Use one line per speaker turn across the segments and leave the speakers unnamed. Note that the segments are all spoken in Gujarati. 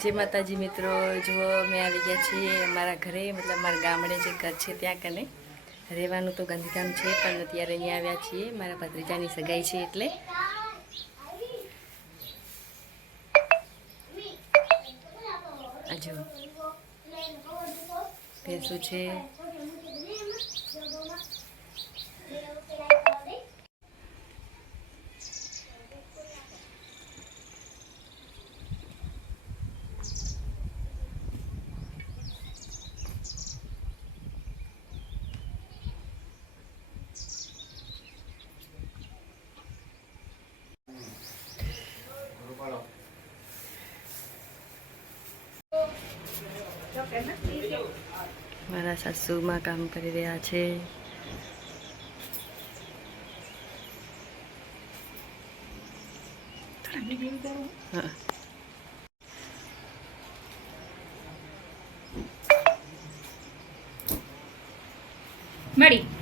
જય માતાજી મિત્રો જુઓ, અમે આવી ગયા છીએ અમારા ઘરે, મતલબ અમારા ગામડે જે ઘર છે ત્યાં કને. રહેવાનું તો ગાંધીધામ છે, પણ અત્યારે અહીંયા આવ્યા છીએ. મારા ભત્રીજાની સગાઈ છે એટલે. જુઓ. ભેંસું છે. મારા સાસુમાં કામ કરી રહ્યા છે.
મળી.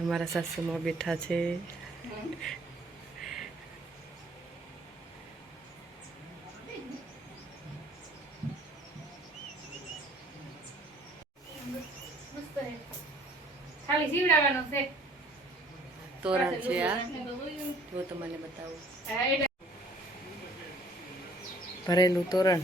અમારા સાસુમાં બેઠા છે.
છે.
આ. જો તમને બતાવું. ભરેલું તોરણ.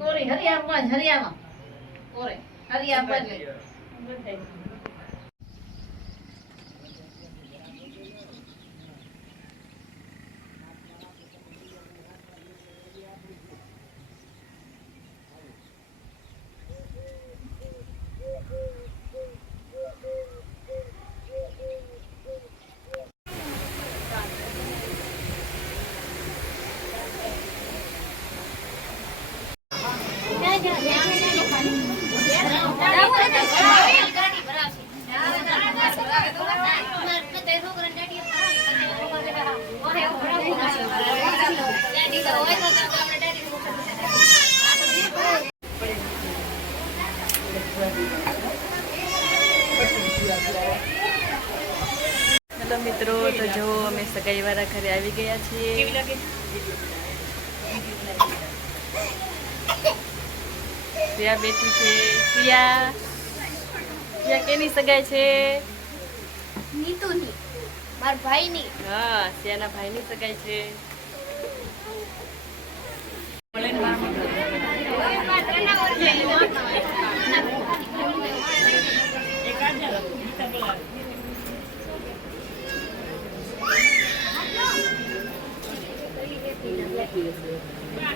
કોરી હરિયામાં જ હરિયામાં
હેલો મિત્રો તો જો અમે સગાઈ વાળા ઘરે આવી ગયા છીએ. સિયા બેઠી છે. સિયા સિયા કેની સગાઈ છે?
નીતુની. મારા ભાઈની.
હા સિયાના ભાઈની સગાઈ છે.
રે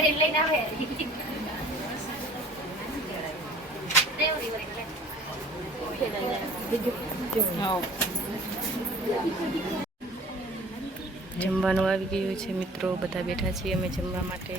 આવે
જમવાનું આવી ગયું છે મિત્રો. બધા બેઠા છીએ અમે જમવા માટે.